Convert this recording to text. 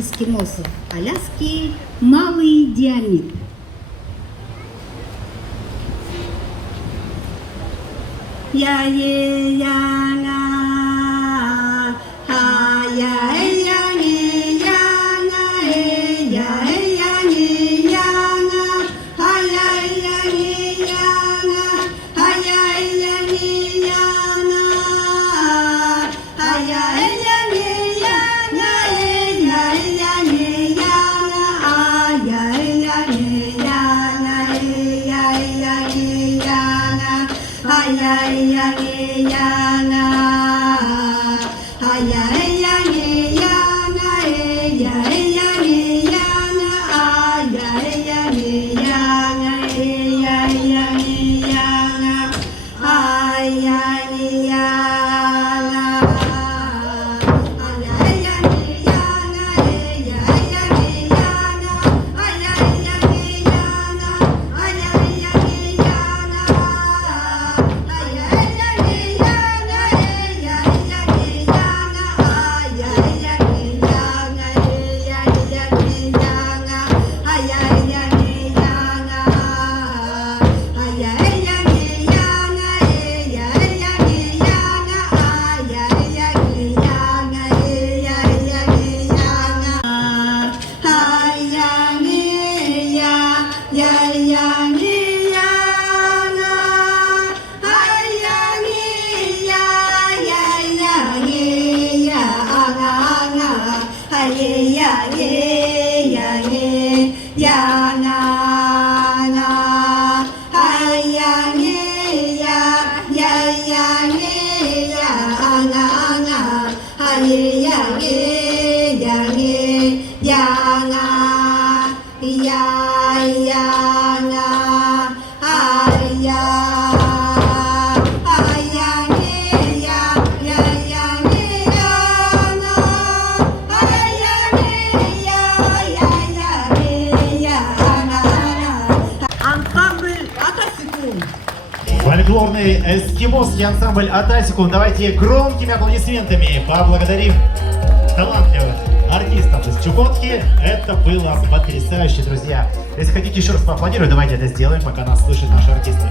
эскимосы Аляски малый диаметр. Я-е-я-на, а-я-э-я-не-я-на, э-я-э-я-не-я-на, а-я-э-я-не-я-на, а-я-э-я-не-я-на, а-я-э-я-не-я-на, э-я-э-я-не-я-на, а-я-э-я-не-я-на, э-я-э-я-не-я-на. Ай-яй-яй-яй-яна, ай-яй-яй-яй-яна, ай-яй-яй-яй-яна, ай-яй-яй-яй-яна, ай-яй-яй-яйяна, ай-яй-яй-яна, ай-яй-яй-яйяна, ай-яй-яй-яйяна, ансамбль Атасикун. Фольклорный эскимосский ансамбль Атасикун. Давайте громкими аплодисментами поблагодарим талантливых артистов из Чукотки. Это было потрясающе, друзья. Если хотите еще раз поаплодировать, давайте это сделаем, пока нас слышат наши артисты.